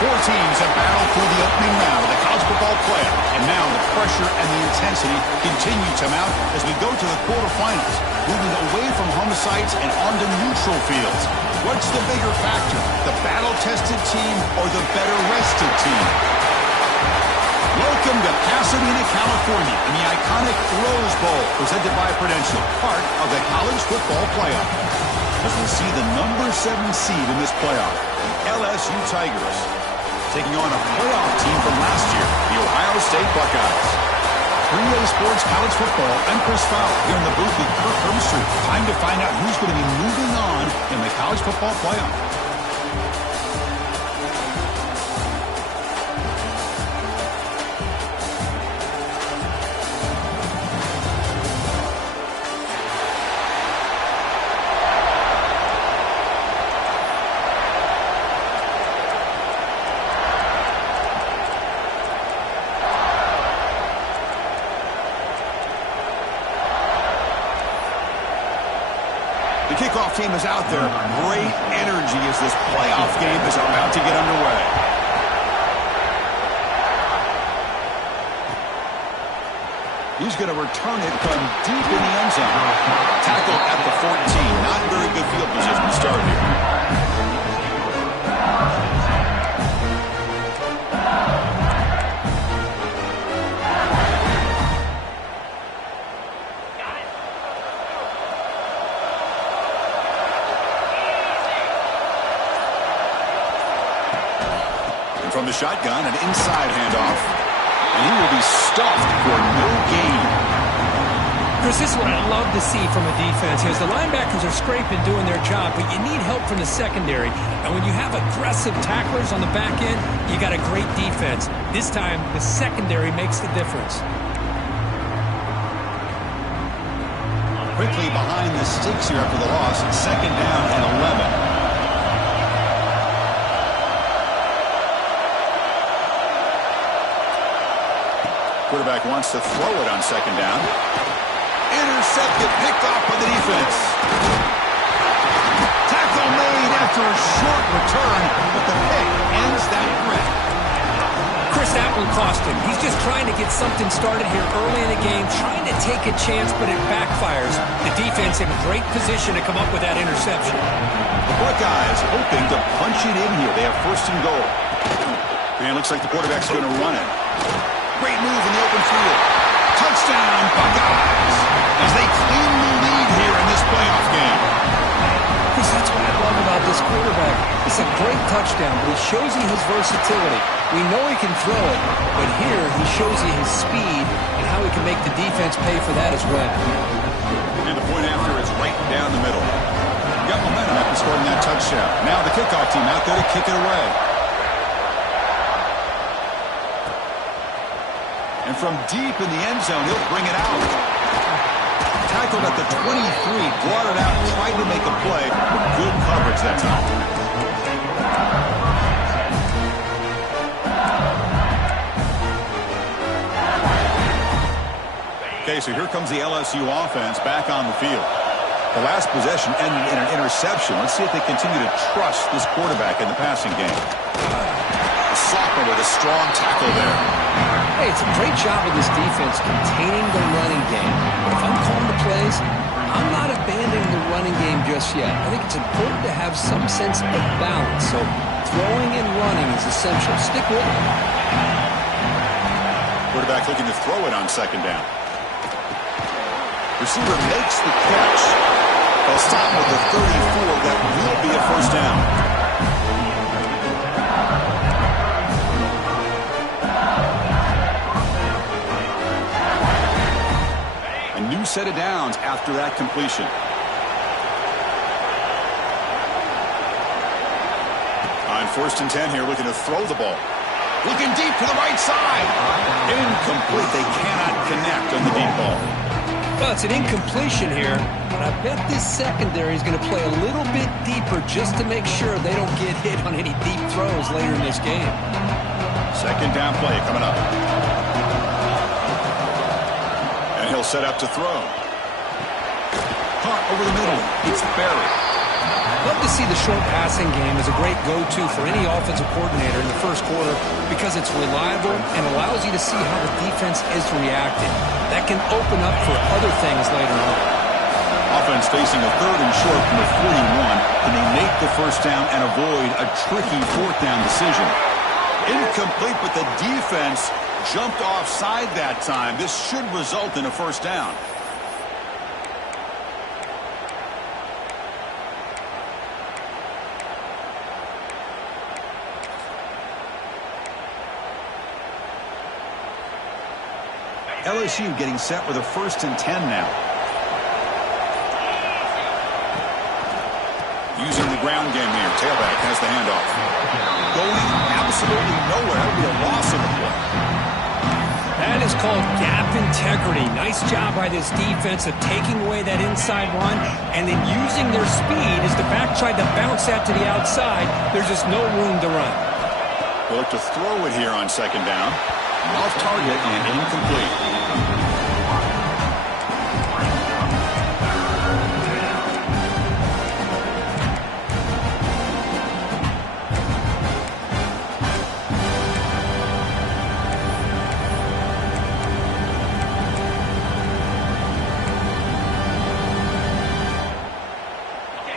Four teams have battled through the opening round of the college football playoff, and now the pressure and the intensity continue to mount as we go to the quarterfinals, moving away from home sites and onto neutral fields. What's the bigger factor, the battle-tested team or the better-rested team? Welcome to Pasadena, California, in the iconic Rose Bowl, presented by Prudential, part of the college football playoff. As we see the number 7 seed in this playoff, the LSU Tigers, taking on a playoff team from last year, the Ohio State Buckeyes. 3A Sports College Football, I'm Chris Fowler, here in the booth with Kirk Herbstreit. Time to find out who's going to be moving on in the college football playoff. The kickoff team is out there. Great energy as this playoff game is about to get underway. He's going to return it from deep in the end zone. Tackled at the 14. Not very good field position to start here. From the shotgun, an inside handoff. And he will be stuffed for no gain. Chris, this is what I love to see from a defense. As the linebackers are scraping, doing their job, but you need help from the secondary. And when you have aggressive tacklers on the back end, you got a great defense. This time, the secondary makes the difference. Quickly behind the sticks here after the loss. Second down and 11. Quarterback wants to throw it on second down. Intercepted, picked off by the defense. Tackle made after a short return, but the pick ends that threat. Chris, that one cost him. He's just trying to get something started here early in the game, trying to take a chance, but it backfires. The defense in great position to come up with that interception. The Buckeyes hoping to punch it in here. They have first and goal. And it looks like the quarterback's going to run it. Great move in the open field. Touchdown, Buckeyes, as they claim the lead here in this playoff game. Chris, that's what I love about this quarterback. It's a great touchdown, but it shows you his versatility. We know he can throw it, but here he shows you his speed and how he can make the defense pay for that as well. And the point after is right down the middle. Got momentum after scoring that touchdown. Now the kickoff team out there to kick it away. And from deep in the end zone, he'll bring it out. Tackled at the 23, brought it out, tried to make a play, but good coverage that time. Okay, so here comes the LSU offense back on the field. The last possession ended in an interception. Let's see if they continue to trust this quarterback in the passing game. A sophomore with a strong tackle there. Hey, it's a great job of this defense containing the running game. But if I'm calling the plays, I'm not abandoning the running game just yet. I think it's important to have some sense of balance. So throwing and running is essential. Stick with it. Quarterback looking to throw it on second down. Receiver makes the catch. They'll stop with the 34. That will be a first down. New set of downs after that completion. On first and 10 here, looking to throw the ball. Looking deep to the right side. Incomplete. They cannot connect on the deep ball. Well, it's an incompletion here, but I bet this secondary is going to play a little bit deeper just to make sure they don't get hit on any deep throws later in this game. Second down play coming up. He'll set up to throw. Caught over the middle. It's Barry. Love to see the short passing game as a great go-to for any offensive coordinator in the first quarter because it's reliable and allows you to see how the defense is reacting. That can open up for other things later on. Offense facing a 3rd and short from the 41. Can they make the first down and avoid a tricky 4th down decision? Incomplete, but the defense jumped offside that time. This should result in a first down. LSU getting set with a 1st and 10 now. Using the ground game here. Tailback has the handoff. Going absolutely nowhere. That'll be a loss of the play. That is called gap integrity. Nice job by this defense of taking away that inside run and then using their speed as the back tried to bounce that to the outside. There's just no room to run. They'll look to throw it here on 2nd down. Off target and incomplete.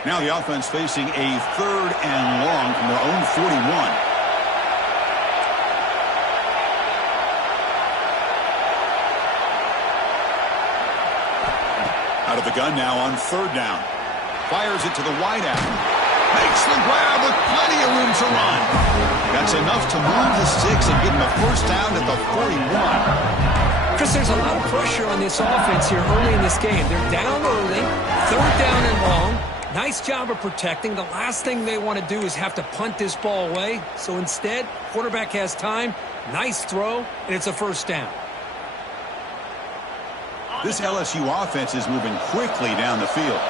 Now the offense facing a 3rd and long from their own 41. Out of the gun now on 3rd down. Fires it to the wideout. Makes the grab with plenty of room to run. That's enough to move the sticks and give them a first down at the 41. Chris, there's a lot of pressure on this offense here early in this game. They're down early, 3rd down and long. Nice job of protecting. The last thing they want to do is have to punt this ball away. So instead, quarterback has time. Nice throw, and it's a first down. This LSU offense is moving quickly down the field.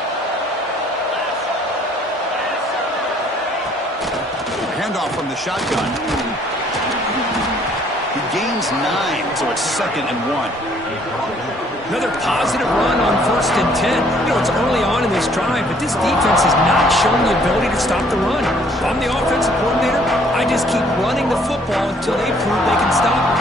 Handoff from the shotgun. He gains 9, so it's 2nd and 1. Another positive run on 1st and 10. You know, it's early on in this drive, but this defense has not shown the ability to stop the run. If I'm the offensive coordinator, I just keep running the football until they prove they can stop it.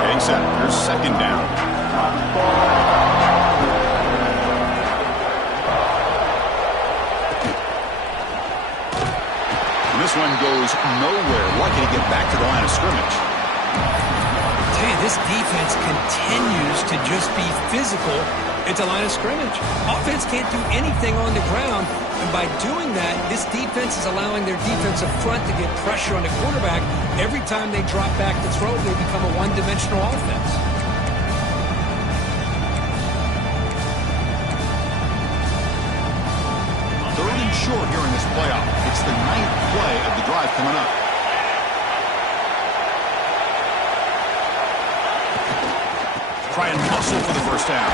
Getting set. Here's 2nd down. This one goes nowhere. Lucky to get back to the line of scrimmage. I tell you, this defense continues to just be physical at the line of scrimmage. Offense can't do anything on the ground, and by doing that, this defense is allowing their defensive front to get pressure on the quarterback. Every time they drop back to throw, they become a one-dimensional offense. Short here in this playoff. It's the 9th play of the drive coming up. Try and muscle for the first down.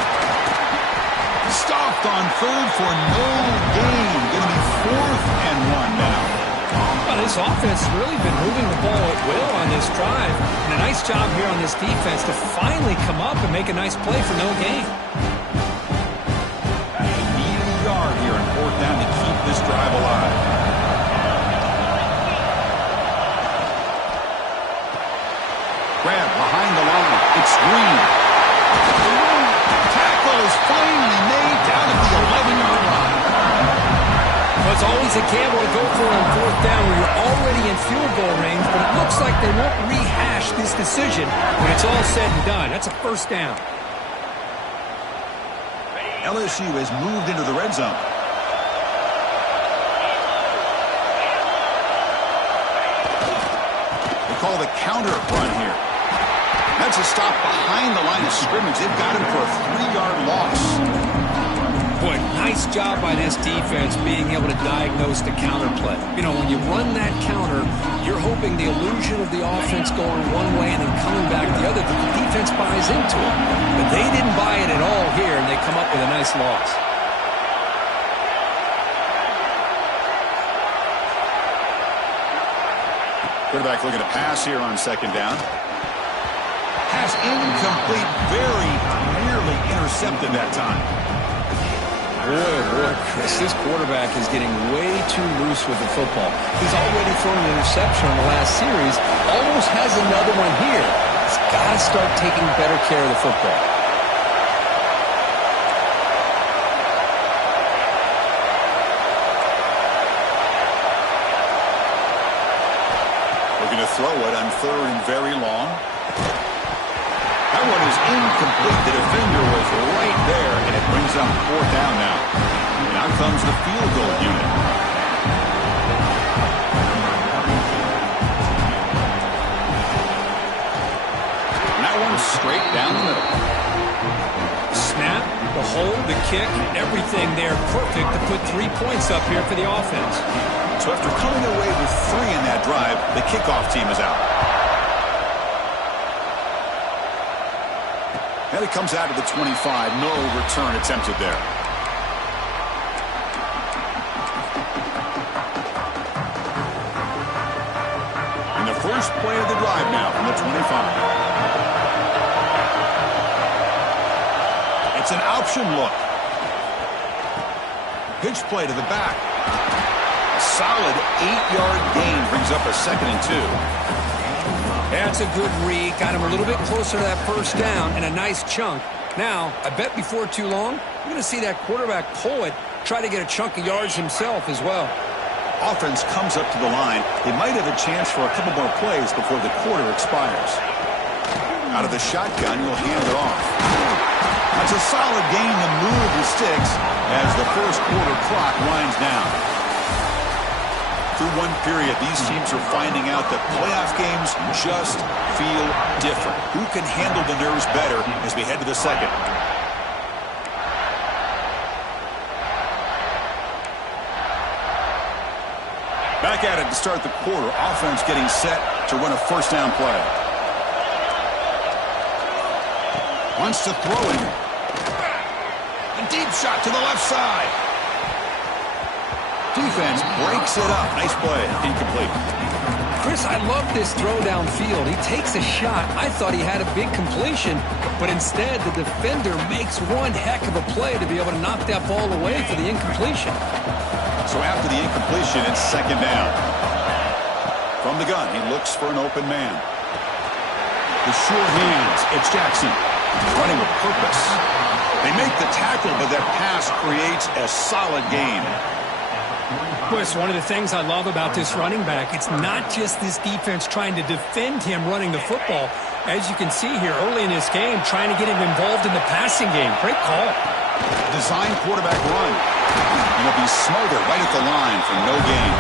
Stopped on 3rd for no gain. Going to be 4th and 1 now. Well, this offense has really been moving the ball at will on this drive. And a nice job here on this defense to finally come up and make a nice play for no gain. Here in 4th down to keep this drive alive. Grab behind the line. It's Green. Tackle is finally made down at the 11-yard line. Well, it's always a gamble to go for it on 4th down when you're already in field goal range, but it looks like they won't rehash this decision when it's all said and done. That's a first down. LSU has moved into the red zone. They call the counter run here. That's a stop behind the line of scrimmage. They've got him for a 3-yard loss. Boy, nice job by this defense being able to diagnose the counter play. You know, when you run that counter, you're hoping the illusion of the offense going one way and then coming back the other. The defense buys into it. But they didn't buy it at all here, and they come up with a nice loss. Quarterback looking to pass here on 2nd down. pass incomplete, very nearly intercepted that time. Boy, Chris, this quarterback is getting way too loose with the football. He's already thrown an interception in the last series, almost has another one here. He's got to start taking better care of the football. Looking to throw it on 3rd and very long. That one is incomplete. The defender was right there, and it brings up 4th down now. And out comes the field goal unit. And that one's straight down the middle. Snap, the hold, the kick, everything there perfect to put 3 points up here for the offense. So after coming away with 3 in that drive, the kickoff team is out. And it comes out to the 25. No return attempted there. And the first play of the drive now from the 25. It's an option look. Pitch play to the back. A solid 8-yard gain brings up a 2nd and 2. That's a good read. Got him a little bit closer to that first down and a nice chunk. Now, I bet before too long, we're going to see that quarterback pull it, try to get a chunk of yards himself as well. Offense comes up to the line. They might have a chance for a couple more plays before the quarter expires. Out of the shotgun, he'll hand it off. That's a solid gain to move the sticks as the first quarter clock winds down. Through one period, these teams are finding out that playoff games just feel different. Who can handle the nerves better as we head to the second? Back at it to start the quarter. Offense getting set to run a first down play. Wants to throw it. A deep shot to the left side. Defense breaks it up. Nice play. Incomplete. Chris, I love this throw downfield. He takes a shot. I thought he had a big completion, but instead the defender makes one heck of a play to be able to knock that ball away for the incompletion. So after the incompletion, it's 2nd down. From the gun, he looks for an open man. The sure hands. It's Jackson. Running with purpose. They make the tackle, but that pass creates a solid gain. Chris, one of the things I love about this running back, it's not just this defense trying to defend him running the football. As you can see here early in this game, trying to get him involved in the passing game. Great call. Design quarterback run. And he'll be smothered right at the line for no gain.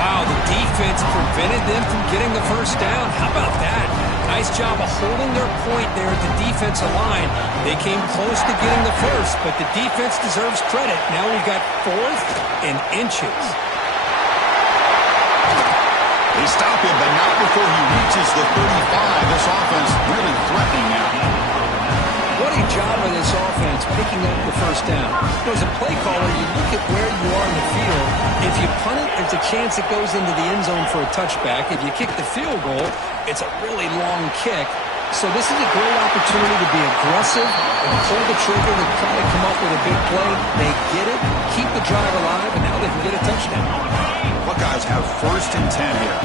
Wow, the defense prevented them from getting the first down. How about that? Nice job of holding their point there at the defensive line. They came close to getting the first, but the defense deserves credit. Now we've got 4th and inches. They stop him, but not before he reaches the 35. This offense really threatening now. What a job of this offense picking up the first down. As a play caller, you look at where you are in the field. If you punt it, there's a chance it goes into the end zone for a touchback. If you kick the field goal, it's a really long kick. So this is a great opportunity to be aggressive and pull the trigger to try to come up with a big play. They get it, keep the drive alive, and now they can get a touchdown. Buckeyes have 1st and 10 here.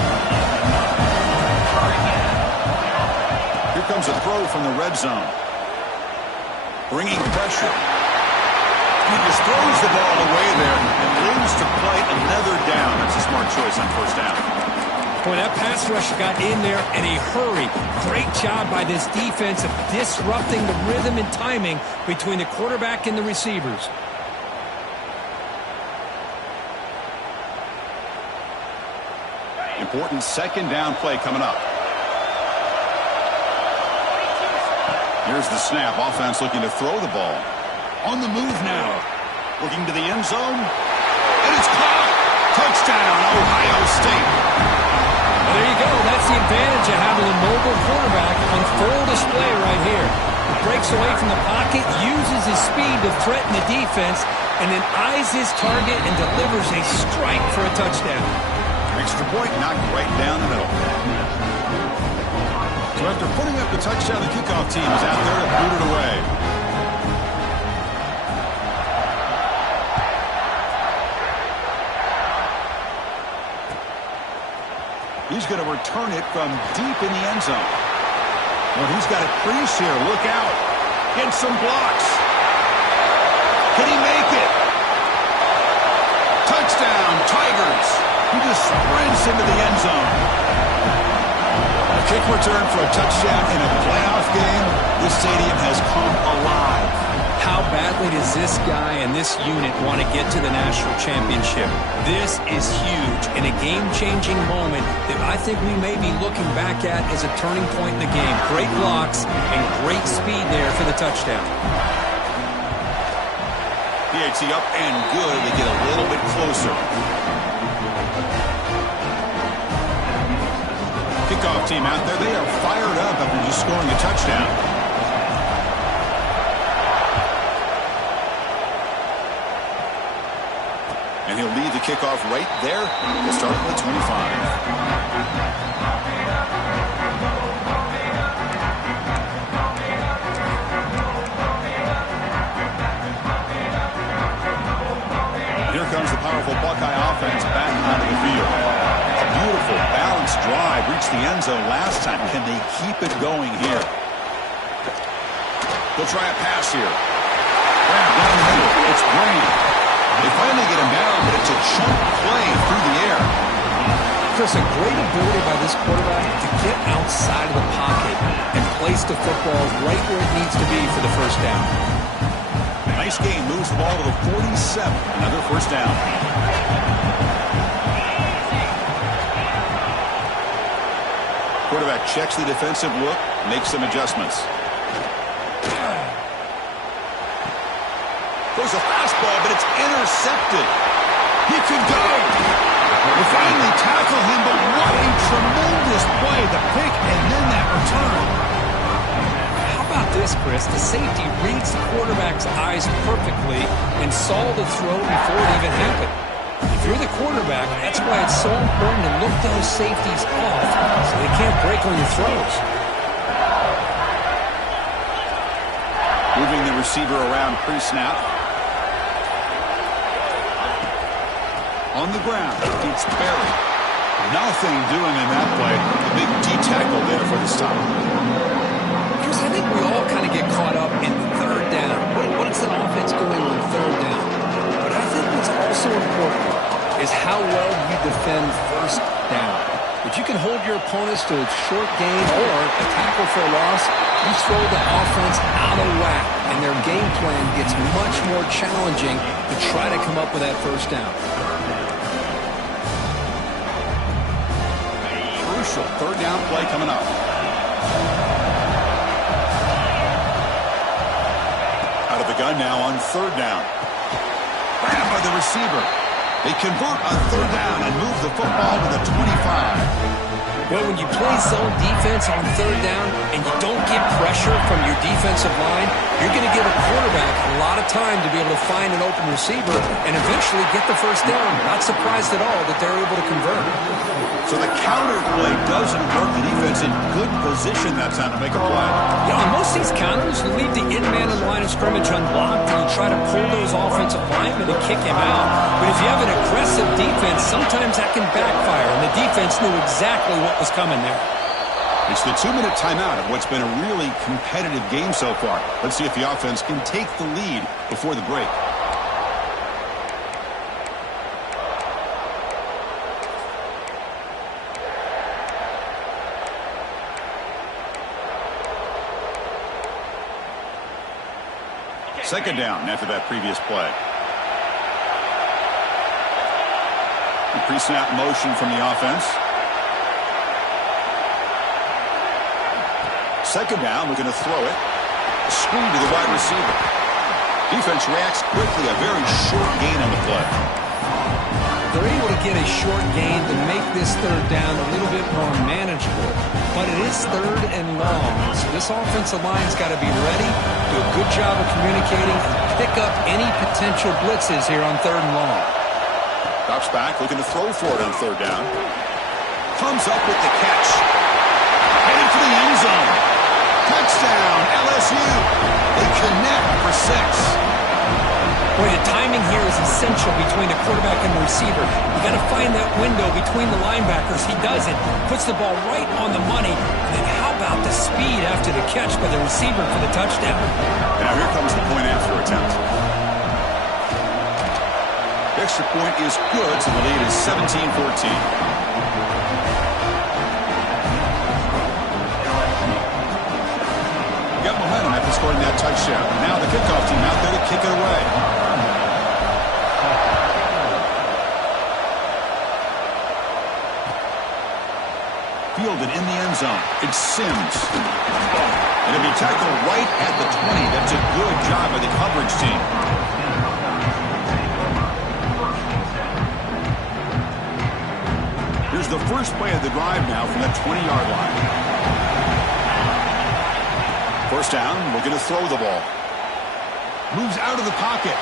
Here comes a throw from the red zone. Bringing pressure. He just throws the ball away there and leaves to play another down. That's a smart choice on first down. Boy, that pass rush got in there in a hurry. Great job by this defense of disrupting the rhythm and timing between the quarterback and the receivers. Important 2nd down play coming up. Here's the snap. Offense looking to throw the ball. On the move now. Looking to the end zone. And it's caught. Touchdown, Ohio State. Well, there you go. That's the advantage of having a mobile quarterback on full display right here. He breaks away from the pocket, uses his speed to threaten the defense, and then eyes his target and delivers a strike for a touchdown. Extra point knocked right down the middle. So So after putting up the touchdown, the kickoff team is out there to boot it away. He's going to return it from deep in the end zone. Well, he's got a crease here. Look out. Get some blocks. Can he make it? Touchdown, Tigers. He just sprints into the end zone. A kick return for a touchdown in a playoff game. This stadium has come alive. How badly does this guy and this unit want to get to the national championship? This is huge and a game-changing moment that I think we may be looking back at as a turning point in the game. Great blocks and great speed there for the touchdown. PAT up and good. They get a little bit closer. Kickoff team out there. They are fired up after just scoring a touchdown. And he'll lead the kickoff right there. We'll start at the 25. Here comes the powerful Buckeye offense back onto the field. A beautiful, balanced drive. Reached the end zone last time. Can they keep it going here? They'll try a pass here. Down the middle. It's Green. They finally get him down, but it's a chunk play through the air. Chris, a great ability by this quarterback to get outside of the pocket and place the football right where it needs to be for the first down. Nice game. Moves the ball to the 47. Another first down. Quarterback checks the defensive look, makes some adjustments. There's a fastball, but it's intercepted. He could go. They finally tackle him, but what a tremendous play. The pick and then that return. How about this, Chris? The safety reads the quarterback's eyes perfectly and saw the throw before it even happened. If you're the quarterback, that's why it's so important to look those safeties off so they can't break on your throws. Moving the receiver around pre-snap. On the ground, it's Berry. Nothing doing in that play. The big D-tackle there for the stop. Chris, I think we all kind of get caught up in third down. What is an offense doing on third down? But I think what's also important is how well you defend first down. If you can hold your opponents to a short gain or a tackle for a loss, you throw the offense out of whack, and their game plan gets much more challenging to try to come up with that first down. Third down play coming up. Out of the gun now on third down. Grabbed by the receiver. They convert on third down and move the football to the 25. Well, when you play zone defense on third down and you don't get pressure from your defensive line, you're going to give a quarterback a lot of time to be able to find an open receiver and eventually get the first down. Not surprised at all that they're able to convert. So the counter play doesn't work. The defense in good position that time to make a play. Yeah, on most of these counters, you leave the in-man in the line of scrimmage unblocked and you try to pull those offensive linemen and kick him out. But if you have an aggressive defense, sometimes that can backfire, and the defense knew exactly what was coming there. It's the 2-minute timeout of what's been a really competitive game so far. Let's see if the offense can take the lead before the break. Second down after that previous play. The pre-snap motion from the offense. Second down, we're going to throw it. A screen to the wide receiver. Defense reacts quickly. A very short gain on the play. They're able to get a short gain to make this third down a little bit more manageable. But it is third and long, so this offensive line's got to be ready, do a good job of communicating, and pick up any potential blitzes here on third and long. Drops back, looking to throw for it on third down. Comes up with the catch. Headed for the the end zone. Touchdown, LSU. They connect for 6. Boy, the timing here is essential between the quarterback and the receiver. You got to find that window between the linebackers. He does it, puts the ball right on the money. And then how about the speed after the catch by the receiver for the touchdown? Now here comes the point after attempt. The extra point is good, so the lead is 17-14. Got momentum after scoring that touchdown. Now the kickoff team out there to kick it away. Fielded in the end zone. It's Sims. And it'll be tackled right at the 20. That's a good job by the coverage team. Here's the first play of the drive now from the 20-yard line. First down, looking to throw the ball. Moves out of the pocket.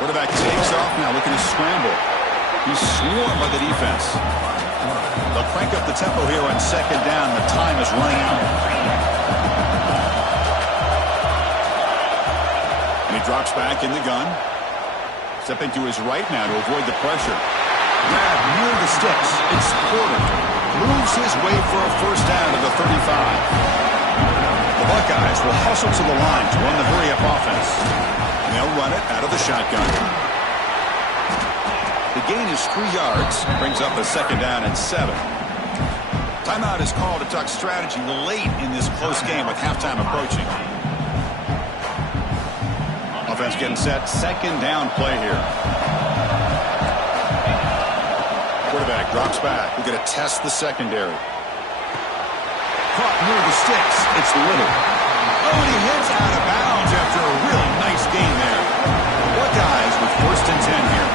Quarterback takes off now, looking to scramble. He's swarmed by the defense. They'll crank up the tempo here on second down. The time is running out. And he drops back in the gun. Stepping to his right now to avoid the pressure. Grab near the sticks. It's Porter. Moves his way for a first down to the 35. The Buckeyes will hustle to the line to run the hurry-up offense. And they'll run it out of the shotgun. The gain is 3 yards. Brings up a second down and 7. Timeout is called to talk strategy late in this close game with halftime approaching. Offense getting set. Second down play here. Quarterback drops back. We're going to test the secondary. Caught near the sticks. It's Little. Oh, and he hits out of bounds after a really nice gain there. Buckeyes with first and 10 here.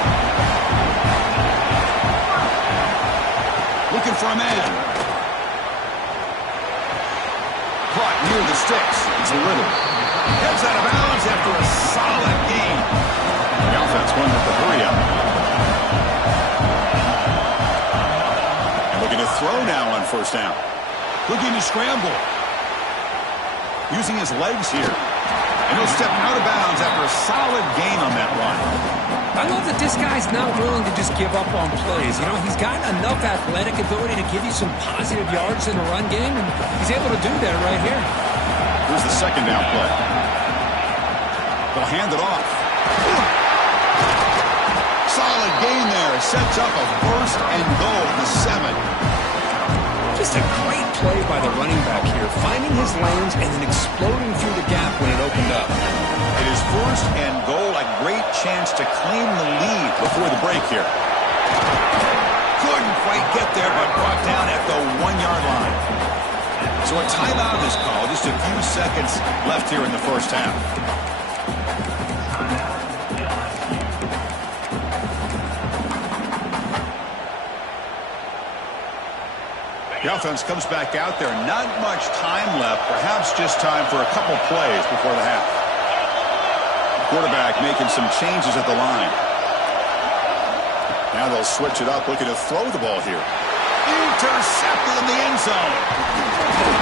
Looking for a man. Caught near the sticks. It's Little. Heads out of bounds after a solid gain. The offense going with the hurry-up. And looking to throw now on first down. Looking to scramble. Using his legs here. And he'll step out of bounds after a solid gain on that run. I love that this guy's not willing to just give up on plays. You know, he's got enough athletic ability to give you some positive yards in the run game, and he's able to do that right here. Here's the second down play. They'll hand it off. Solid gain there. Sets up a first and goal to 7. Just a great play by the running back here, finding his lanes and then exploding through the gap when it opened up. It is first and goal, a great chance to claim the lead before the break here. Couldn't quite get there, but brought down at the 1-yard line. So a timeout is called. Just a few seconds left here in the first half. The offense comes back out there. Not much time left. Perhaps just time for a couple plays before the half. Quarterback making some changes at the line. Now they'll switch it up, looking to throw the ball here. Intercepted in the end zone.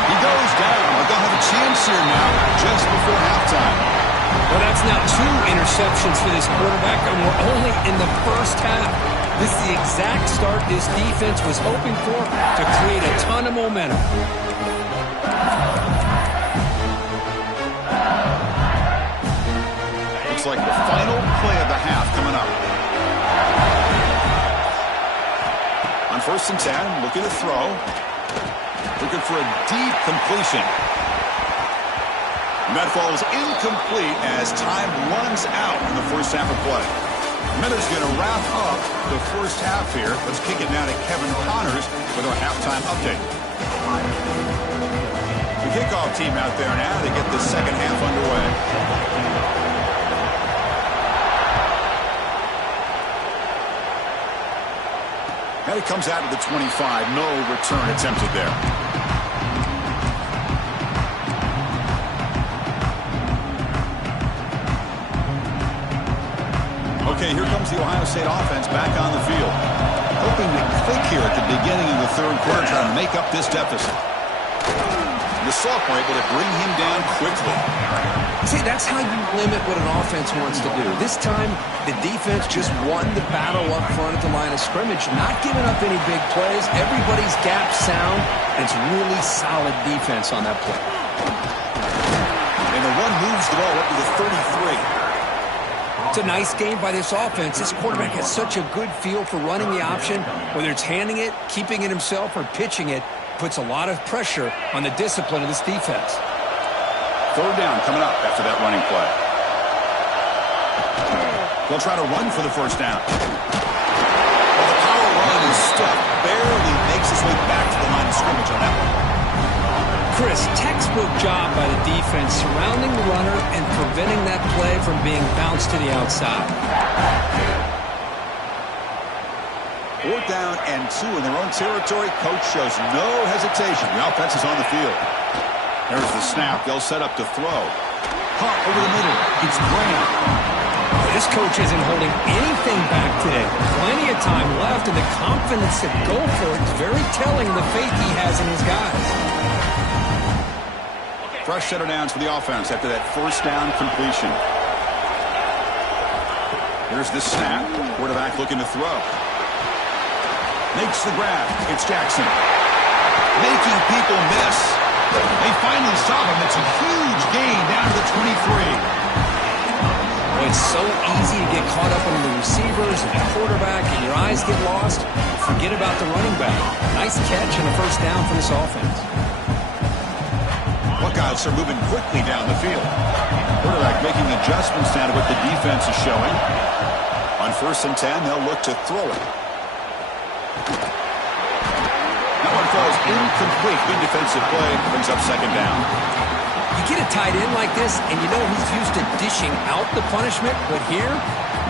He goes down, but they'll have a chance here now just before halftime. Well, that's now 2 interceptions for this quarterback, and we're only in the first half. This is the exact start this defense was hoping for to create a ton of momentum. Looks like the final play of the half coming up. On first and 10, looking to throw. Looking for a deep completion. And that falls incomplete as time runs out in the first half of play. Miller's going to wrap up the first half here. Let's kick it now to Kevin Connors with our halftime update. The kickoff team out there now to get the second half underway. And it comes out of the 25. No return attempted there. Okay, here comes the Ohio State offense back on the field. Hoping to click here at the beginning of the third quarter, trying to make up this deficit. The sophomore able to bring him down quickly. See, that's how you limit what an offense wants to do. This time, the defense just won the battle up front at the line of scrimmage, not giving up any big plays. Everybody's gap sound, and it's really solid defense on that play. And the run moves the ball up to the 33. It's a nice game by this offense. This quarterback has such a good feel for running the option. Whether it's handing it, keeping it himself, or pitching it, puts a lot of pressure on the discipline of this defense. Third down coming up after that running play. They'll try to run for the first down. Well, the power run is stuck. Barely makes his way back to the line of scrimmage on that one. Chris, textbook job by the defense surrounding the runner and preventing that play from being bounced to the outside. Fourth down and 2 in their own territory. Coach shows no hesitation. The offense is on the field. There's the snap. They'll set up to throw. Caught over the middle. It's Graham. This coach isn't holding anything back today. Plenty of time left, and the confidence to go for it is very telling the faith he has in his guys. Fresh set of downs for the offense after that first down completion. Here's the snap. Quarterback looking to throw. Makes the grab. It's Jackson. Making people miss. They finally stop him. It's a huge gain down to the 23. Well, it's so easy to get caught up on the receivers and the quarterback, and your eyes get lost. Forget about the running back. Nice catch and a first down for this offense. Buckeyes are moving quickly down the field. Quarterback making adjustments down to what the defense is showing. On 1st and 10, they'll look to throw it. That one falls incomplete. Good defensive play. Brings up second down. You get a tight end like this, and you know he's used to dishing out the punishment, but here,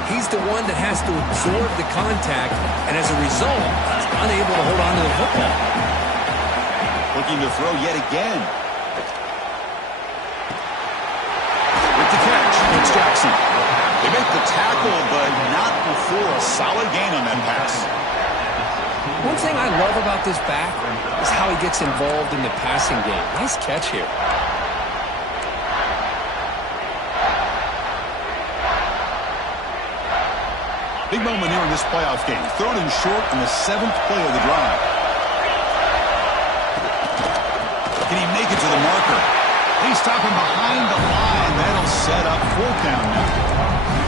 he's the one that has to absorb the contact, and as a result, he's unable to hold on to the football. Looking to throw yet again. With the catch, it's Jackson. They make the tackle, but not before a solid gain on that pass. One thing I love about this back is how he gets involved in the passing game. Nice catch here. Big moment here in this playoff game. Third and short on the 7th play of the drive. Can he make it to the marker? He's stopping behind the line. That'll set up 4th down now.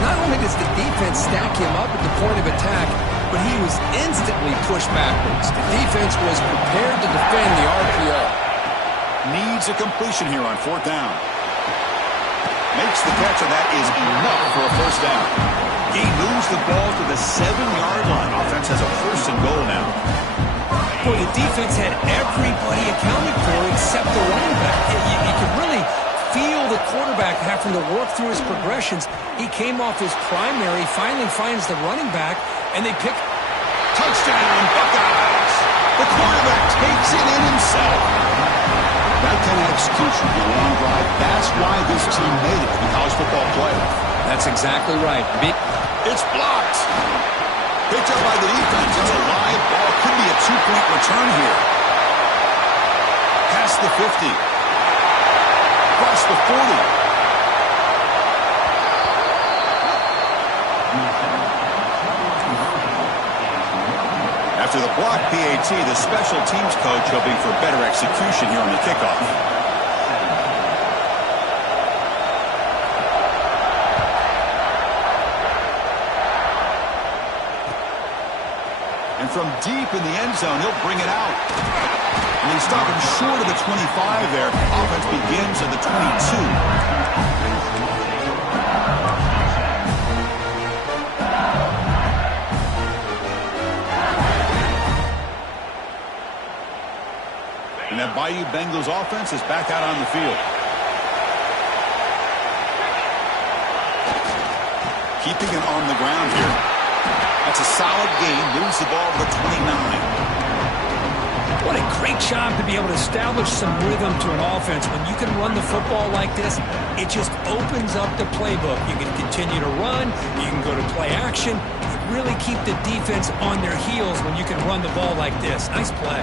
Not only does the defense stack him up at the point of attack, but he was instantly pushed backwards. The defense was prepared to defend the RPO. Needs a completion here on 4th down. Makes the catch, and that is enough for a first down. He moves the ball to the 7-yard line. Offense has a 1st and goal now. Boy, the defense had everybody accounted for except the running back. You could really feel the quarterback having to work through his progressions. He came off his primary, finally finds the running back, and they pick. Touchdown, Buckeyes! The quarterback takes it in himself. That kind of execution in a long drive, that's why this team made it in the college football playoff. That's exactly right. It's blocked. Picked up by the defense. It's a live ball. Could be a 2-point return here. Past the 50. Across the 40. After the block PAT, the special teams coach hoping for better execution here on the kickoff. And from deep in the end zone, he'll bring it out. And they stop him short of the 25 there. Offense begins at the 22. And that Bayou Bengals offense is back out on the field. Keeping it on the ground here. That's a solid gain. Moves the ball to the 29. What a great job to be able to establish some rhythm to an offense. When you can run the football like this, it just opens up the playbook. You can continue to run. You can go to play action. You really keep the defense on their heels when you can run the ball like this. Nice play.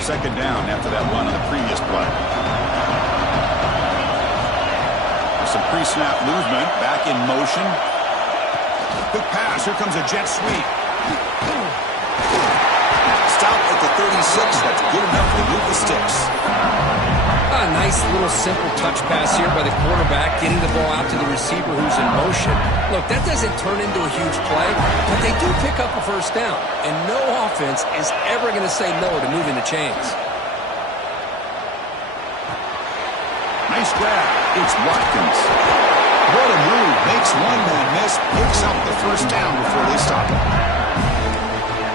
Second down after that run on the previous play. With some pre-snap movement, back in motion. Quick pass. Here comes a jet sweep. Stop at the 36. That's good enough to move the sticks. A nice little simple touch pass here by the quarterback, getting the ball out to the receiver who's in motion. Look, that doesn't turn into a huge play, but they do pick up a first down, and no offense is ever going to say no to moving the chains. Nice grab. It's Watkins. What a move. Makes one man miss, picks up the first down before they stop it.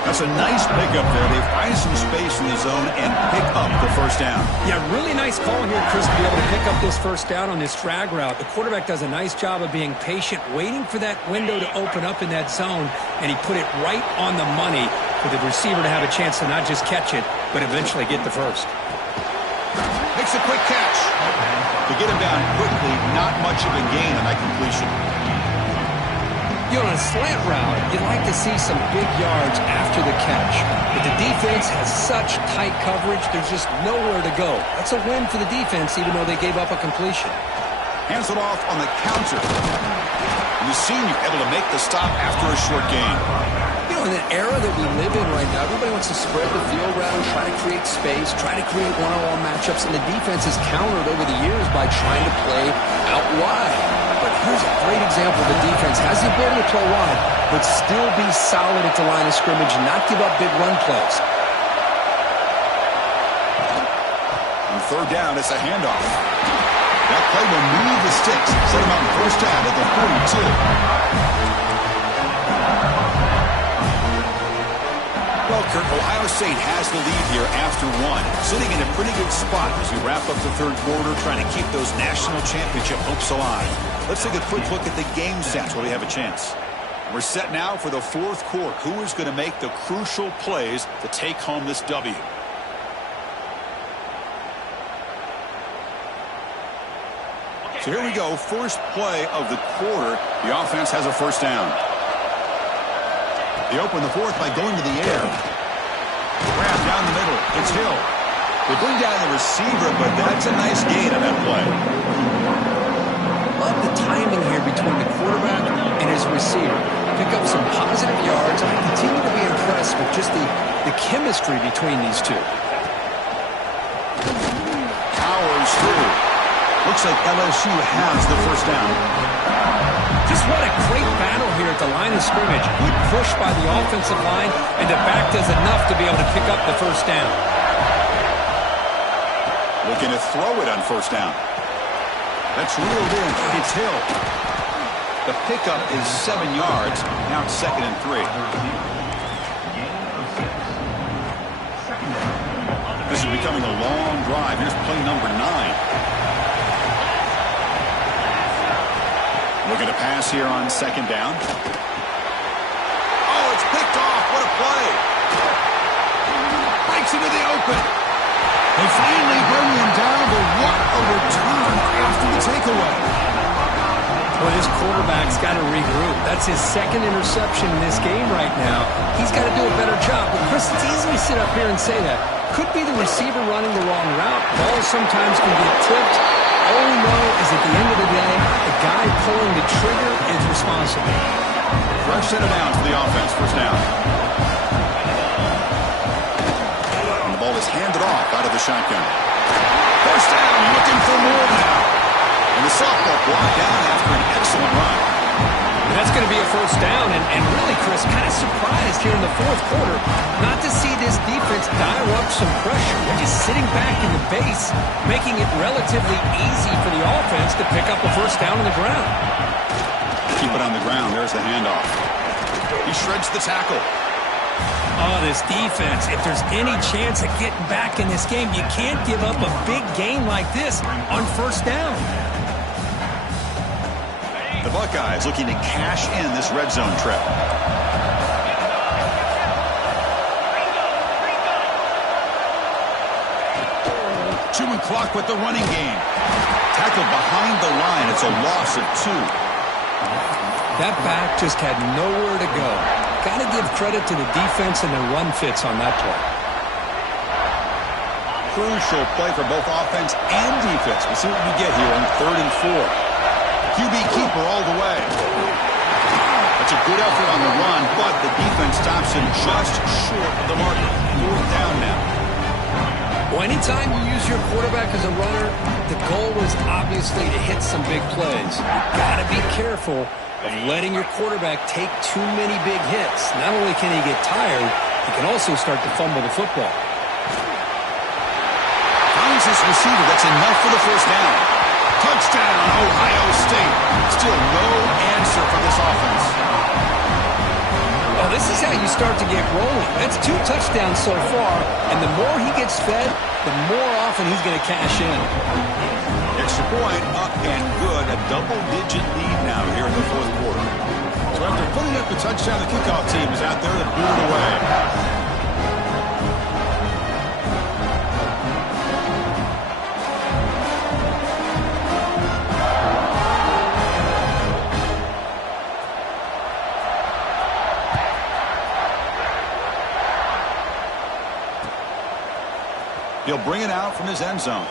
That's a nice pickup there. They find some space in the zone and pick up the first down. Yeah, really nice call here, Chris, to be able to pick up this first down on this drag route. The quarterback does a nice job of being patient, waiting for that window to open up in that zone, and he put it right on the money for the receiver to have a chance to not just catch it, but eventually get the first. Makes a quick catch. To get him down quickly, not much of a gain on that completion. You know, on a slant route, you'd like to see some big yards after the catch. But the defense has such tight coverage, there's just nowhere to go. That's a win for the defense, even though they gave up a completion. Hands it off on the counter. And the senior able to make the stop after a short gain. You know, in the era that we live in right now, everybody wants to spread the field around, try to create space, try to create one-on-one matchups, and the defense has countered over the years by trying to play out wide. But here's a great example. The defense has the ability to play wide, but still be solid at the line of scrimmage and not give up big run plays. On third down, it's a handoff. That play will move the sticks, set him up first down at the 42. Well, Kurt, Ohio State has the lead here after one, sitting in a pretty good spot as we wrap up the third quarter, trying to keep those national championship hopes alive. Let's take a quick look at the game stats while we have a chance. We're set now for the fourth quarter. Who is going to make the crucial plays to take home this W? So here we go, first play of the quarter. The offense has a first down. They open the fourth by going to the air. Grab down the middle. It's Hill. They bring down the receiver, but that's a nice gain on that play. Love the timing here between the quarterback and his receiver. Pick up some positive yards. I continue to be impressed with just the chemistry between these two. Powers through. Looks like LSU has the first down. Just what a great battle here at the line of scrimmage. Good push by the offensive line, and the back does enough to be able to pick up the first down. Looking to throw it on first down. That's reeled in. It's Hill. The pickup is 7 yards. Now it's 2nd and 3. This is becoming a long drive. Here's play number 9. Looking to pass here on 2nd down. Oh, it's picked off. What a play. Breaks into the open. They finally bring him down, but what a return after the takeaway. Well, this quarterback's got to regroup. That's his 2nd interception in this game right now. He's got to do a better job. But Chris, it's easy to sit up here and say that. Could be the receiver running the wrong route. Balls sometimes can get tipped. All we know is at the end of the day, the guy pulling the trigger is responsible. Fresh set of downs for the offense, first down. And the ball is handed off out of the shotgun. First down, looking for more now. And the softball blocked down after an excellent run. And that's going to be a first down, and really, Chris, kind of surprised here in the fourth quarter not to see this defense dial up some pressure. They're just sitting back in the base, making it relatively easy for the offense to pick up a first down on the ground. Keep it on the ground. There's the handoff. He shreds the tackle. Oh, this defense, if there's any chance of getting back in this game, you can't give up a big gain like this on first down. The Buckeyes looking to cash in this red zone trip. Chewing clock with the running game. Tackled behind the line. It's a loss of 2. That back just had nowhere to go. Got to give credit to the defense and the run fits on that play. Crucial play for both offense and defense. We'll see what we get here on 3rd and 4. QB keeper all the way. That's a good effort on the run, but the defense stops him just short of the marker. 4th down now. Well, anytime you use your quarterback as a runner, the goal was obviously to hit some big plays. You've got to be careful of letting your quarterback take too many big hits. Not only can he get tired, he can also start to fumble the football. Finds his receiver. That's enough for the 1st down. Touchdown, Ohio State. Still no answer for this offense. Well, this is how you start to get rolling. That's 2 touchdowns so far, and the more he gets fed, the more often he's going to cash in. Extra point up and good. A double-digit lead now here in the 4th quarter. So after putting up the touchdown, the kickoff team is out there to boot it away. He'll bring it out from his end zone.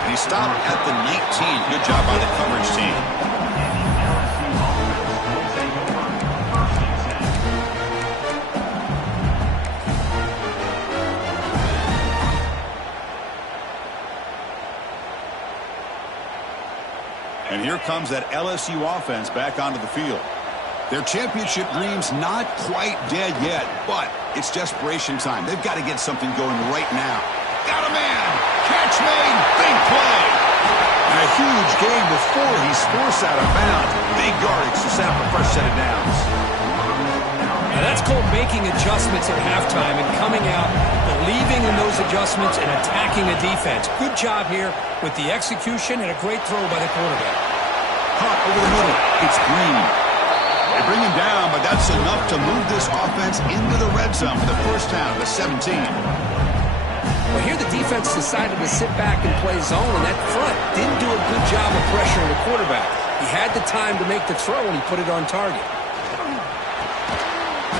And he stopped at the 19. Good job by the coverage team. And here comes that LSU offense back onto the field. Their championship dreams not quite dead yet, but it's desperation time. They've got to get something going right now. Got a man! Catch made! Big play! And a huge gain before he's forced out of bounds. Big yardage to set up a fresh set of downs. Now that's called making adjustments at halftime and coming out, believing in those adjustments and attacking a defense. Good job here with the execution and a great throw by the quarterback. Caught over the middle. It's Green. They bring him down, but that's enough to move this offense into the red zone for the 1st down, the 17. Well, here the defense decided to sit back and play zone, and that front didn't do a good job of pressuring the quarterback. He had the time to make the throw, and he put it on target.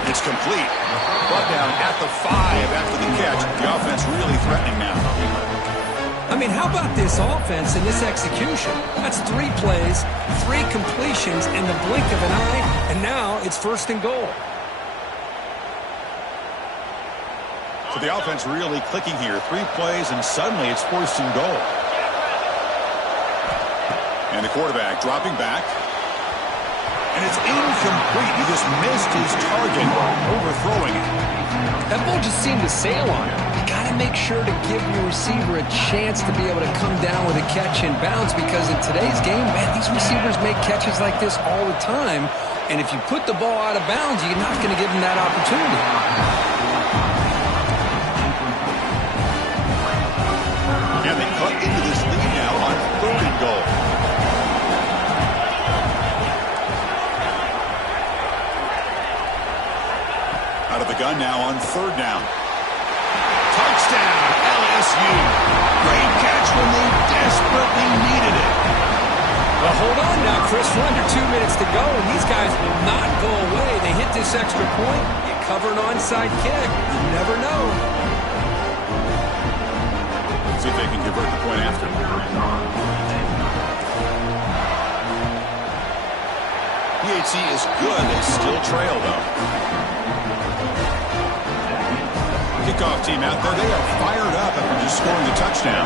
It's complete. Brought down at the 5 after the catch. The offense really threatening now. I mean, how about this offense and this execution? That's 3 plays, 3 completions in the blink of an eye, and now it's 1st and goal. So the offense really clicking here. 3 plays, and suddenly it's 1st and goal. And the quarterback dropping back. And it's incomplete. He just missed his target, overthrowing it. That ball just seemed to sail on him. You got to make sure to give your receiver a chance to be able to come down with a catch and bounce, because in today's game, man, these receivers make catches like this all the time. And if you put the ball out of bounds, you're not going to give them that opportunity. And they cut into this lead now on 3rd and goal. Out of the gun now on 3rd down. Touchdown, LSU. Great catch when they desperately needed it. Well, hold on now, Chris. We're under 2 minutes to go, and these guys will not go away. They hit this extra point. You cover an onside kick. You never know. See if they can convert the point after. PHC is good. They still trail, though. Kickoff team out there. They are fired up after just scoring a touchdown.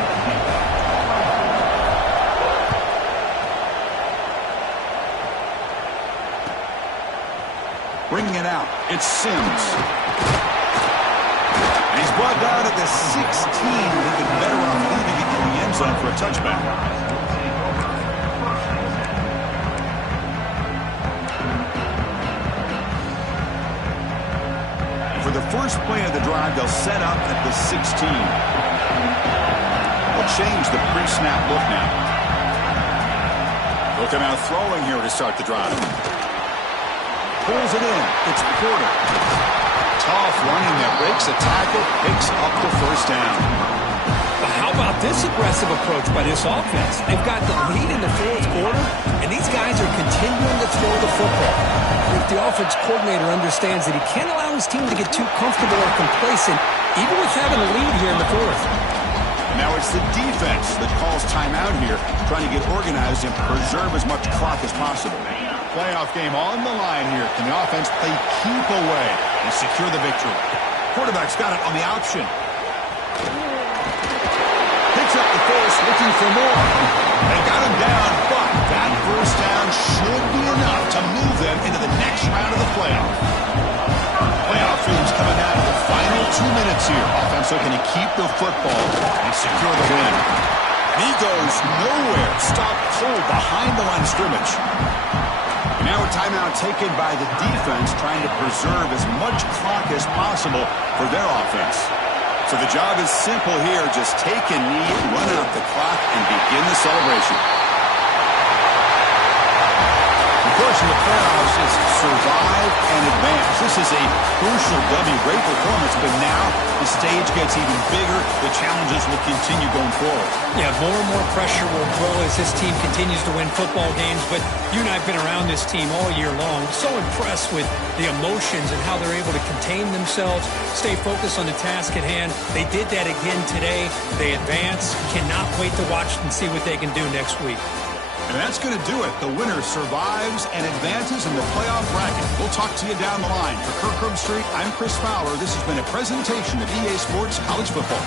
Bringing it out. It's Sims. And he's brought down at the 16. They've been better off leaving it in the end zone for a touchback. For the first play of the drive, they'll set up at the 16. They'll change the pre-snap look now. Look at out throwing here to start the drive. Pulls it in. It's Porter. Tough running that breaks a tackle, picks up the first down. But how about this aggressive approach by this offense? They've got the lead in the fourth quarter, and these guys are continuing to throw the football. I think the offense coordinator understands that he can't allow his team to get too comfortable or complacent, even with having a lead here in the fourth. Now it's the defense that calls timeout here, trying to get organized and preserve as much clock as possible. Playoff game on the line here. Can the offense play keep away and secure the victory? Quarterback's got it on the option. Picks up the force, looking for more. They got him down, but that first down should be enough to move them into the next round of the playoff. Playoff games coming down to the final 2 minutes here. Offense looking to keep the football and secure the win. And he goes nowhere. Stop cold behind the line of scrimmage. And now a timeout taken by the defense, trying to preserve as much clock as possible for their offense. So the job is simple here. Just take a knee, run out the clock, and begin the celebration. The course in the playoffs is survive and advance. This is a crucial W. Great performance, but now the stage gets even bigger. The challenges will continue going forward. Yeah, more and more pressure will grow as this team continues to win football games, but you and I have been around this team all year long. So impressed with the emotions and how they're able to contain themselves, stay focused on the task at hand. They did that again today. They advance. Cannot wait to watch and see what they can do next week. And that's going to do it. The winner survives and advances in the playoff bracket. We'll talk to you down the line. For Kirk Herbstreit, I'm Chris Fowler. This has been a presentation of EA Sports College Football.